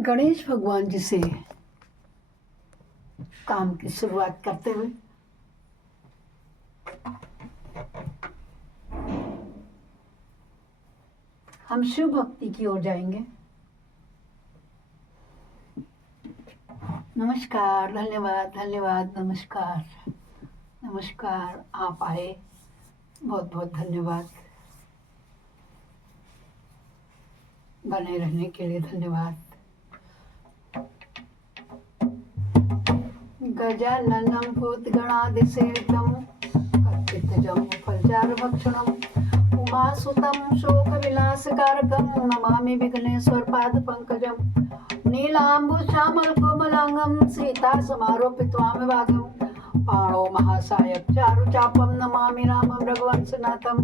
गणेश भगवान जी से काम की शुरुआत करते हुए हम शिव भक्ति की ओर जाएंगे। नमस्कार, धन्यवाद धन्यवाद, नमस्कार नमस्कार। आप आए, बहुत बहुत धन्यवाद। बने रहने के लिए धन्यवाद। गजाननं भूतगणाधिसेवितं कल्पितजं फलचारुभक्षणम् उमासुतं शोकविलासकारकं नमामि विघ्नेश्वरपादपङ्कजं नीलाम्बुश्यामलकोमलाङ्गं सीतासमारोपित्वामिवागं पाणौ महासायक चारुचापं नमामि रामं रघुवंशनाथं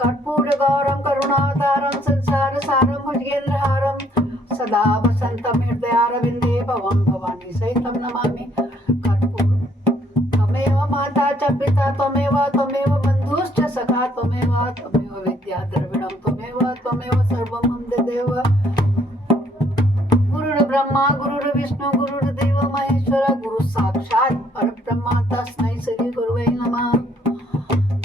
कर्पूरगौरं करुणावतारं संसारसारं भुजगेन्द्रहारं सदा वसन्तं हृदयारविन्दे भवं भवानी सहितं नमामि कर्पूरं। त्वमेव माता च पिता त्वमेव बन्धुश्च सखा त्वमेव विद्या द्रविणं त्वमेव सर्वं मम देव। गुरुर्ब्रह्मा गुरुर्विष्णु गुरुर्देव महेश्वर गुरु साक्षात् परब्रह्म तस्मै श्री गुरुवे नमः।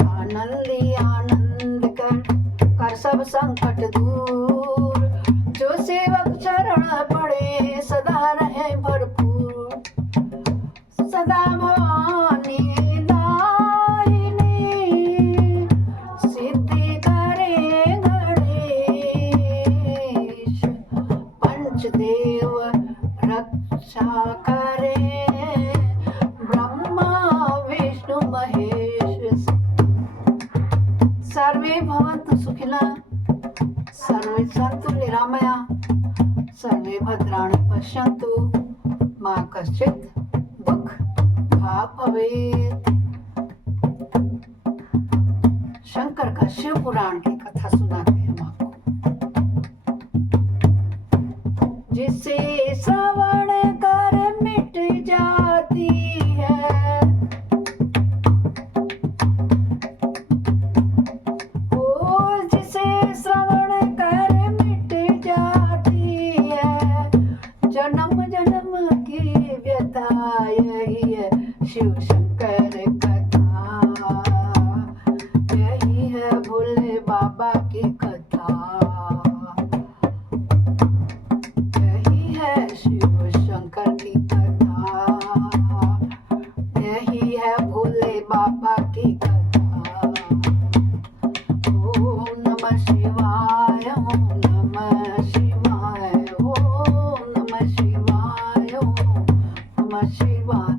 आनंदी आनंद कर सब संकट दूर, जो सेवक चरण पड़े सदा रहे भरपूर। सदा भवानी दायिनी सिद्धि करे गणेश, पंचदेव रक्षा करे ब्रह्मा विष्णु महेश। सर्वे भवन्तु सुखिनः, सर्वे सन्तु निरामया, सर्वे भद्राणि पश्यन्तु, मा कश्चित् दुःख भाग् भवेत्। शंकर का शिव पुराण की कथा सुनाते हैं हम आपको। जिसे श्रवण कर मिट जाती है, ओ जिसे श्रवण कर मिट जाती है, जन्म जन्म की व्यथा यही है शिव शंकर कथा, यही है भोले बाबा की कथा, यही है शिव शंकर की कथा, यही है भोले बाबा की कथा। ओम नमः शिवाय, ओम नमः शिवाय, ओम नमः शिवाय, ओम नमः शिवाय,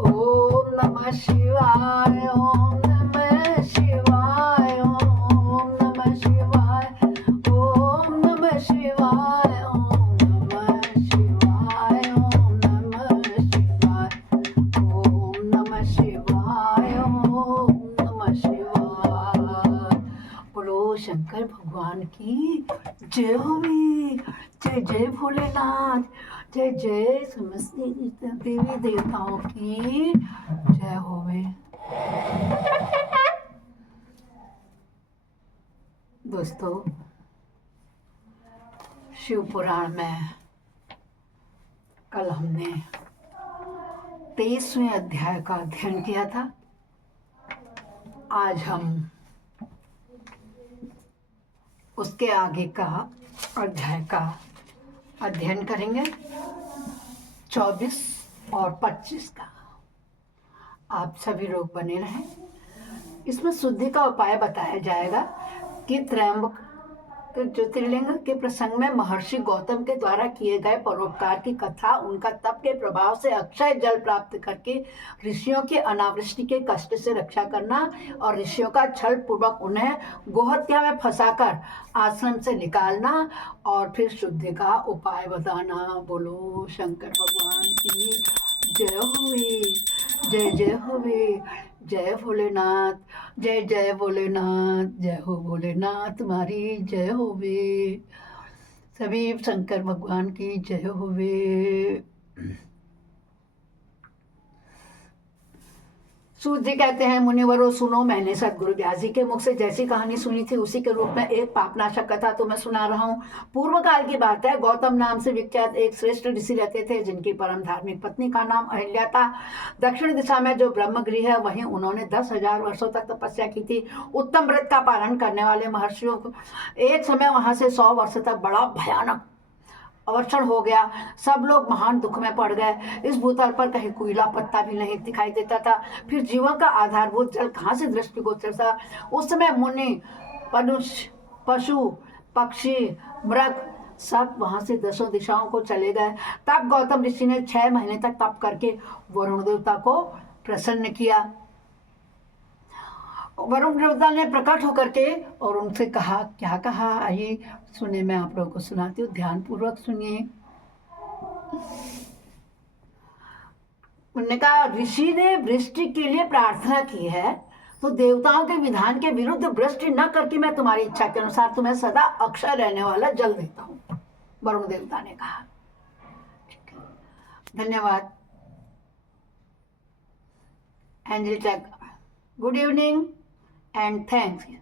ओम नमः शिवाय, ओम नमः शिवाय, ओम नमः शिवाय, ओम नमः शिवाय, ओम नमः शिवाय, ओम नमः शिवाय, ओम नमः शिवाय, ओम नमः शिवाय। बोलो शंकर भगवान की जय होवे। जय जय भोलेनाथ, जय जय समस्त देवी देवताओं की जय होवे। दोस्तों, शिव पुराण में कल हमने 23वें अध्याय का अध्ययन किया था। आज हम उसके आगे का अध्याय का अध्ययन करेंगे, 24 और 25 का। आप सभी लोग बने रहें। इसमें शुद्धि का उपाय बताया जाएगा कि त्रयंबक ज्योतिर्लिंग के प्रसंग में महर्षि गौतम के द्वारा किए गए परोपकार की कथा, उनका तप के प्रभाव से अक्षय जल प्राप्त करके ऋषियों के अनावृष्टि के कष्ट से रक्षा करना और ऋषियों का छल पूर्वक उन्हें गोहत्या में फंसाकर आश्रम से निकालना और फिर शुद्धि का उपाय बताना। बोलो शंकर भगवान की जय होवे। जय जय होवे। जय भोलेनाथ, जय जय भोलेनाथ, जय हो भोलेनाथ तुम्हारी जय होवे। सभी शंकर भगवान की जय होवे। सूत जी कहते हैं, मुनिवरों सुनो, मैंने सदगुरु व्यास जी के मुख से जैसी कहानी सुनी थी उसी के रूप में एक पापनाशक कथा तो मैं सुना रहा हूँ। पूर्व काल की बात है। गौतम नाम से विख्यात एक श्रेष्ठ ऋषि रहते थे जिनकी परम धार्मिक पत्नी का नाम अहिल्या था। दक्षिण दिशा में जो ब्रह्मगृह है वहीं उन्होंने 10,000 वर्षों तक तपस्या की थी। उत्तम व्रत का पालन करने वाले महर्षियों को एक समय वहां से 100 वर्ष तक बड़ा भयानक अवर्षण हो गया। सब लोग महान दुख में पड़ गए। इस भूतल पर कहीं कोयला पत्ता भी नहीं दिखाई देता था। फिर जीवन का आधारभूत जल कहाँ से दृष्टिगोचर था। उस समय मुनि, मनुष्य, पशु, पक्षी, मृग सब वहां से 10 दिशाओं को चले गए। तब गौतम ऋषि ने 6 महीने तक तप करके वरुण देवता को प्रसन्न किया। वरुण देवता ने प्रकट होकर के और उनसे कहा, क्या कहा, आइए सुने, मैं आप लोगों को सुनाती हूँ, ध्यान पूर्वक सुनिए। उन्होंने कहा, ऋषि ने वृष्टि के लिए प्रार्थना की है तो देवताओं के विधान के विरुद्ध वृष्टि न करके मैं तुम्हारी इच्छा के अनुसार तुम्हें सदा अक्षय रहने वाला जल देता हूँ, वरुण देवता ने कहा। धन्यवाद। Angel check, good evening and thank you.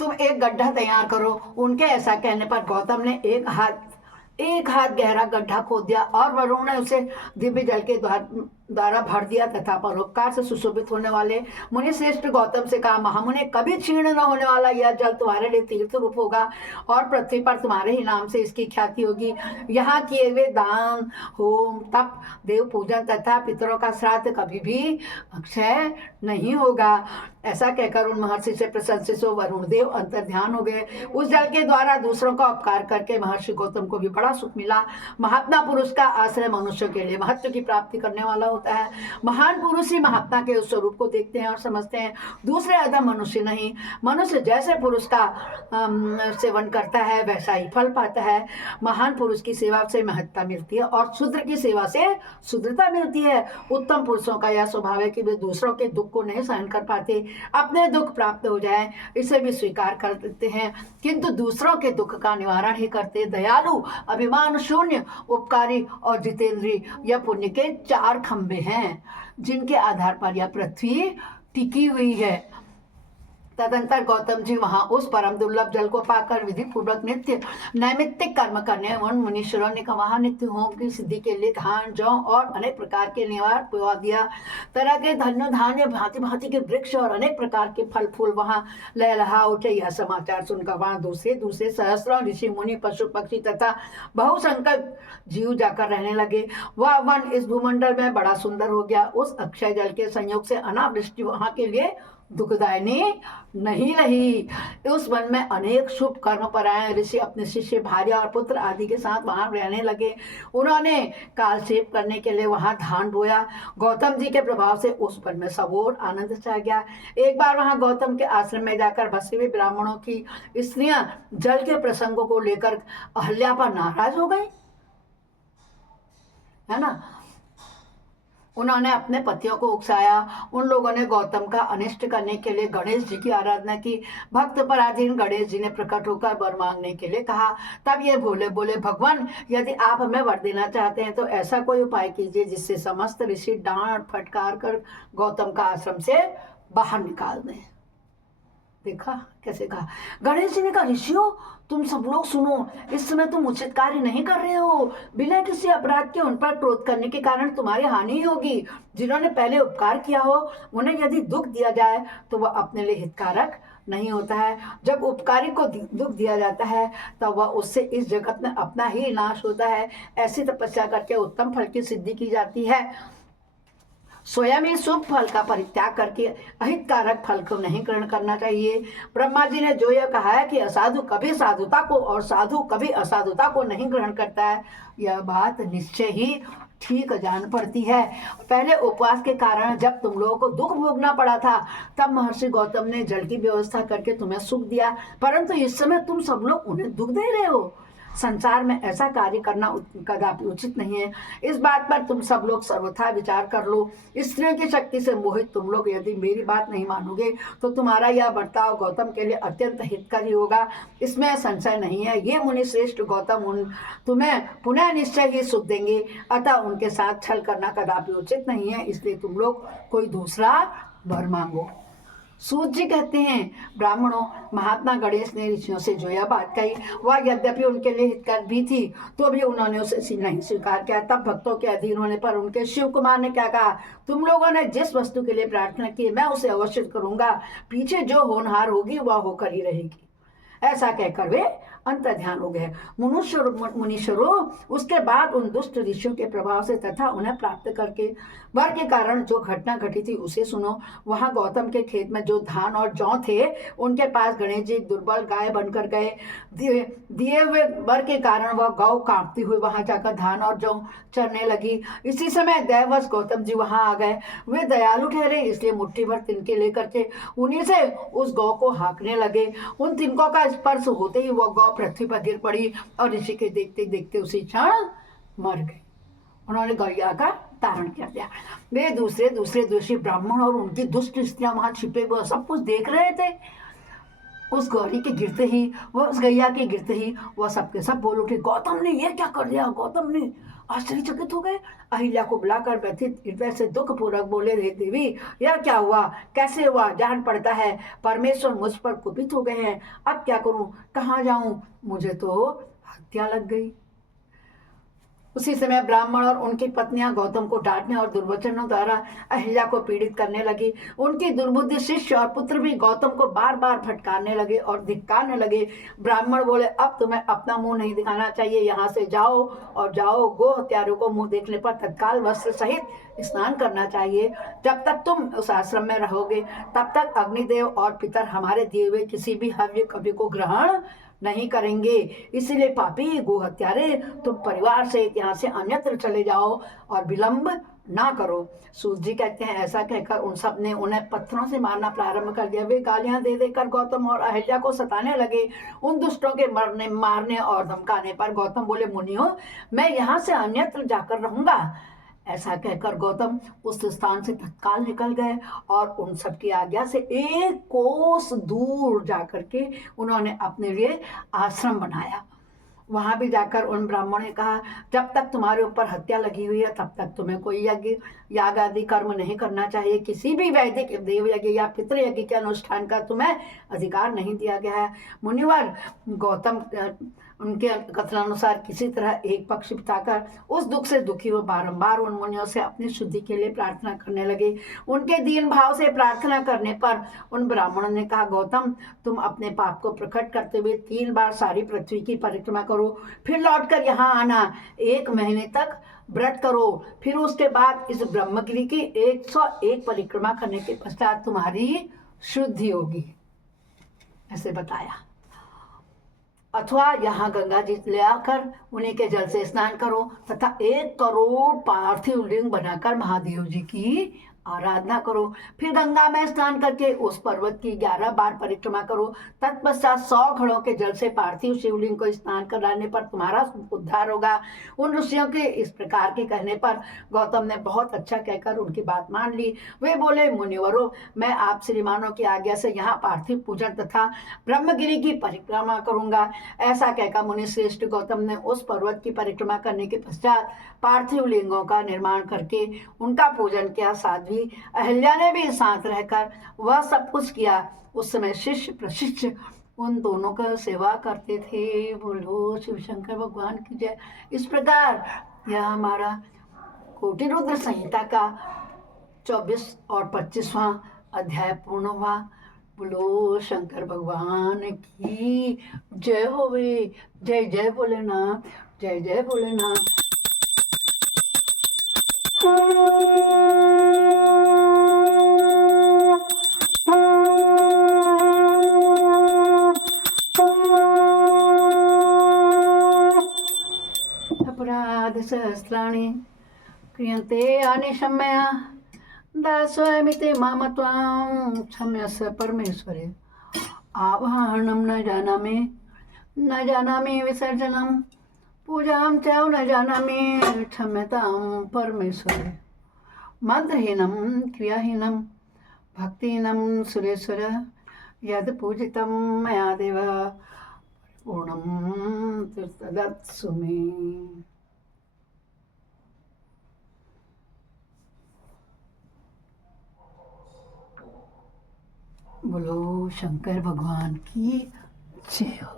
तुम एक गड्ढा तैयार करो। उनके ऐसा कहने पर गौतम ने एक हाथ गहरा गड्ढा खोद दिया और वरुण ने उसे दिव्य जल के द्वारा भर दिया तथा परोपकार से सुशोभित होने वाले मुनि श्रेष्ठ गौतम से कहा, महामुनि, कभी क्षीण न होने वाला यह जल तुम्हारे लिए तीर्थ रूप होगा और पृथ्वी पर तुम्हारे ही नाम से इसकी ख्याति होगी। यहाँ किए हुए दान, होम, तप, देव पूजन तथा पितरों का श्राद्ध कभी भी अक्षय नहीं होगा। ऐसा कहकर उन महर्षि से प्रशंसित हो वरुण देव अंतर्ध्यान हो गए। उस जल के द्वारा दूसरों का उपकार करके महर्षि गौतम को भी बड़ा सुख मिला। महात्मा पुरुष का आश्रय मनुष्य के लिए महत्व की प्राप्ति करने वाला होता है। महान पुरुष ही महात्मा के उस स्वरूप को देखते हैं और समझते हैं, दूसरे अधम मनुष्य नहीं। मनुष्य जैसे पुरुष का सेवन करता है वैसा ही फल पाता है। महान पुरुष की सेवा से महत्ता मिलती है और शूद्र की सेवा से शुद्रता मिलती है। उत्तम पुरुषों का यह स्वभाव है कि वे दूसरों के दुख को नहीं सहन कर पाते, अपने दुख प्राप्त हो जाए इसे भी स्वीकार कर देते हैं, किंतु दूसरों के दुख का निवारण ही करते। दयालु, अभिमान शून्य, उपकारी और जितेंद्रीय यह पुण्य के 4 खंभे हैं जिनके आधार पर यह पृथ्वी टिकी हुई है। तदंतर गौतम जी वहां उस परम दुर्लभ जल को पाकर विधि पूर्वक नित्य नैमित्तिक कर्म करने उन मुनीश्वरों ने वहां नित्य होम की सिद्धि के लिए धान, जौ और अनेक प्रकार के निवार पिवा दिया। तरह के धन्य धान्य, भांति भांति के वृक्ष और अनेक प्रकार के फल फूल वहां लहलहा उठे। यह समाचार सुनकर वहां दूसरे सहस्रों ऋषि, मुनि, पशु, पक्षी तथा बहुसंख्यक जीव जाकर रहने लगे। वह वन इस भूमंडल में बड़ा सुंदर हो गया। उस अक्षय जल के संयोग से अनावृष्टि वहां के लिए दुखदायिनी नहीं रही। उस वन में अनेक शुभ कर्म परायण ऋषि अपने शिष्य, भार्या और पुत्र आदि के साथ वहां रहने लगे। उन्होंने कालक्षेप करने के लिए वहां धान बोया। गौतम जी के प्रभाव से उस वन में सबोर आनंद छा गया। एक बार वहां गौतम के आश्रम में जाकर बसे हुए ब्राह्मणों की स्त्रियां जल के प्रसंगों को लेकर अहल्या पर नाराज हो गई, है ना। उन्होंने अपने पतियों को उकसाया। उन लोगों ने गौतम का अनिष्ट करने के लिए गणेश जी की आराधना की। भक्त पराधीन गणेश जी ने प्रकट होकर वर मांगने के लिए कहा। तब ये बोले, भगवान, यदि आप हमें वर देना चाहते हैं तो ऐसा कोई उपाय कीजिए जिससे समस्त ऋषि डांट फटकार कर गौतम का आश्रम से बाहर निकाल दें। देखा कैसे कहा। गणेश जी ने कहा, ऋषियों, तुम सब लोग सुनो, इस समय तुम उचित कार्य नहीं कर रहे हो। बिना किसी अपराध के उन पर क्रोध करने के कारण तुम्हारी हानि ही होगी। जिन्होंने पहले उपकार किया हो उन्हें यदि दुख दिया जाए तो वह अपने लिए हितकारक नहीं होता है। जब उपकारी को दुख दिया जाता है तब वह उससे इस जगत में अपना ही नाश होता है। ऐसी तपस्या करके उत्तम फल की सिद्धि की जाती है। स्वयं ही शुभ फल का परित्याग करके अहितकारक फल को नहीं ग्रहण करना चाहिए। ब्रह्मा जी ने जो यह कहा है कि असाधु कभी साधुता को और साधु कभी असाधुता को नहीं ग्रहण करता है, यह बात निश्चय ही ठीक जान पड़ती है। पहले उपवास के कारण जब तुम लोगों को दुख भोगना पड़ा था तब महर्षि गौतम ने जल की व्यवस्था करके तुम्हें सुख दिया, परंतु इस समय तुम सब लोग उन्हें दुख दे रहे हो। संसार में ऐसा कार्य करना कदापि उचित नहीं है। इस बात पर तुम सब लोग सर्वथा विचार कर लो। स्त्रियों की शक्ति से मोहित तुम लोग यदि मेरी बात नहीं मानोगे तो तुम्हारा यह बर्ताव गौतम के लिए अत्यंत हितकारी होगा, इसमें संशय नहीं है। ये मुनि श्रेष्ठ गौतम तुम्हें पुनः निश्चय ही सुख देंगे, अतः उनके साथ छल करना कदापि उचित नहीं है, इसलिए तुम लोग कोई दूसरा वर मांगो। सूत जी कहते हैं, ब्राह्मणों, महात्मा गणेश ने ऋषियों से जो यह बात कही वह यद्यपि उनके लिए हितकर भी थी तो भी उन्होंने उसे नहीं स्वीकार किया। तब भक्तों के अधीन होने पर उनके शिव कुमार ने क्या कहा, तुम लोगों ने जिस वस्तु के लिए प्रार्थना की मैं उसे अवश्य करूंगा, पीछे जो होनहार होगी वह होकर ही रहेगी। ऐसा कहकर वे अंतर्ध्यान हो गए। मुनीश्वरों, उसके बाद उन दुष्ट ऋषियों के प्रभाव से तथा उन्हें प्राप्त करके वर के कारण जो घटना घटी थी उसे सुनो। वहां गौतम के खेत में जो धान और जौ थे उनके पास गणेश जी दुर्बल गाय बनकर गए। दिए हुए वर के कारण वह गौ कांपती हुई वहां जाकर धान और जौ चरने लगी। इसी समय दैववश गौतम जी वहां आ गए। वे दयालु ठहरे, इसलिए मुट्ठी भर तिनके लेकर के उन्हीं से उस गौ को हाँकने लगे। उन तिनकों का स्पर्श होते ही वह गौ पृथ्वी पर गिर पड़ी और ऋषि के देखते देखते उसी क्षण मर गई। उन्होंने गैया का तारण कर दिया। वे दूसरे दोषी ब्राह्मण और उनकी दुष्ट स्त्रियां वहां छिपे हुए सब कुछ देख रहे थे। उस गौरी के गिरते ही उस गैया के गिरते ही वह सबके सब बोल उठे, गौतम ने ये क्या कर दिया। गौतम ने आश्चर्यचकित हो गए। अहिल्या को बुलाकर व्यथित हृदय से दुख पूर्वक बोले, रे देवी, यह क्या हुआ, कैसे हुआ, जान पड़ता है परमेश्वर मुझ पर कुपित हो गए हैं, अब क्या करूं, कहाँ जाऊं, मुझे तो हत्या लग गई। उसी समय ब्राह्मण और उनकी पत्नियां गौतम को डांटने और दुर्वचनों द्वारा अहिल्या को पीड़ित करने लगी। उनकी दुर्बुद्धि शिष्य और पुत्र भी गौतम को बार बार फटकारने लगे और धिक्कारने लगे। ब्राह्मण बोले, अब तुम्हें अपना मुंह नहीं दिखाना चाहिए, यहाँ से जाओ और जाओ। गो हत्यारों को मुंह देखने पर तत्काल वस्त्र सहित स्नान करना चाहिए। जब तक तुम उस आश्रम में रहोगे तब तक अग्निदेव और पितर हमारे दिए हुए किसी भी हव्य कभी को ग्रहण नहीं करेंगे। इसीलिए पापी गो हत्यारे, तुम परिवार से यहाँ से अन्यत्र चले जाओ और विलंब ना करो। सूत जी कहते हैं, ऐसा कहकर उन सब ने उन्हें पत्थरों से मारना प्रारंभ कर दिया। वे गालियां दे देकर गौतम और अहिल्या को सताने लगे। उन दुष्टों के मारने और धमकाने पर गौतम बोले, मुनियों, मैं यहाँ से अन्यत्र जाकर रहूंगा। ऐसा कहकर गौतम उस स्थान से तत्काल निकल गए और उन सबकी आज्ञा से 1 कोस दूर जाकर के उन्होंने अपने लिए आश्रम बनाया। वहां भी जाकर उन ब्राह्मणों ने कहा, जब तक तुम्हारे ऊपर हत्या लगी हुई है तब तक तुम्हें कोई यज्ञ याग आदि कर्म नहीं करना चाहिए। किसी भी वैदिक देव यज्ञ या पितृ यज्ञ के अनुष्ठान का तुम्हें अधिकार नहीं दिया गया है। मुनिवर, गौतम उनके कथनानुसार किसी तरह एक पक्ष बिताकर उस दुख से दुखी वो बारंबार उन मुनियों से अपनी शुद्धि के लिए प्रार्थना करने लगे। उनके दीन भाव से प्रार्थना करने पर उन ब्राह्मणों ने कहा, गौतम, तुम अपने पाप को प्रकट करते हुए 3 बार सारी पृथ्वी की परिक्रमा करो, फिर लौटकर यहाँ आना। 1 महीने तक व्रत करो, फिर उसके बाद इस ब्रह्मगिरी की 101 परिक्रमा करने के पश्चात तुम्हारी शुद्धि होगी, ऐसे बताया। अथवा यहाँ गंगा जी ले आकर उन्हीं के जल से स्नान करो तथा 1 करोड़ पार्थिव लिंग बनाकर महादेव जी की आराधना करो। फिर गंगा में स्नान करके उस पर्वत की 11 बार परिक्रमा करो। तत्पश्चात 100 घड़ों के जल से पार्थिव शिवलिंग को स्नान कराने पर तुम्हारा उद्धार होगा। उन ऋषियों के इस प्रकार के कहने पर गौतम ने बहुत अच्छा कहकर उनकी बात मान ली। वे बोले, मुनिवरों, मैं आप श्रीमानों की आज्ञा से यहाँ पार्थिव पूजन तथा ब्रह्मगिरी की परिक्रमा करूंगा। ऐसा कहकर मुनि श्रेष्ठ गौतम ने उस पर्वत की परिक्रमा करने के पश्चात पार्थिव लिंगों का निर्माण करके उनका पूजन किया। साध्वी अहिल्या ने भी साथ रहकर वह सब कुछ किया। उस समय शिष्य प्रशिष्य उन दोनों का सेवा करते थे। बोलो शिव शंकर भगवान की जय। इस प्रकार यह हमारा कोटि रुद्र संहिता का 24 और 25वां अध्याय पूर्ण हुआ। बोलो शंकर भगवान की जय होवे। जय जय भोलेनाथ, जय जय भोलेनाथ। अपराध सहस्राणि क्रियन्ते अनिशम्य दासोऽमिति मम त्वां क्षम्यस्व परमेश्वरे। आवाहनं न जानामि विसर्जनम् पूजां च न जानामि क्षम्यतां परमेश्वर मंत्रहीनं क्रियाहीनं भक्तिहीनं सुरेश्वर यद् पूजितं मया देव पूर्णं तदत्सु मे। बोलो शंकर भगवान की जय हो।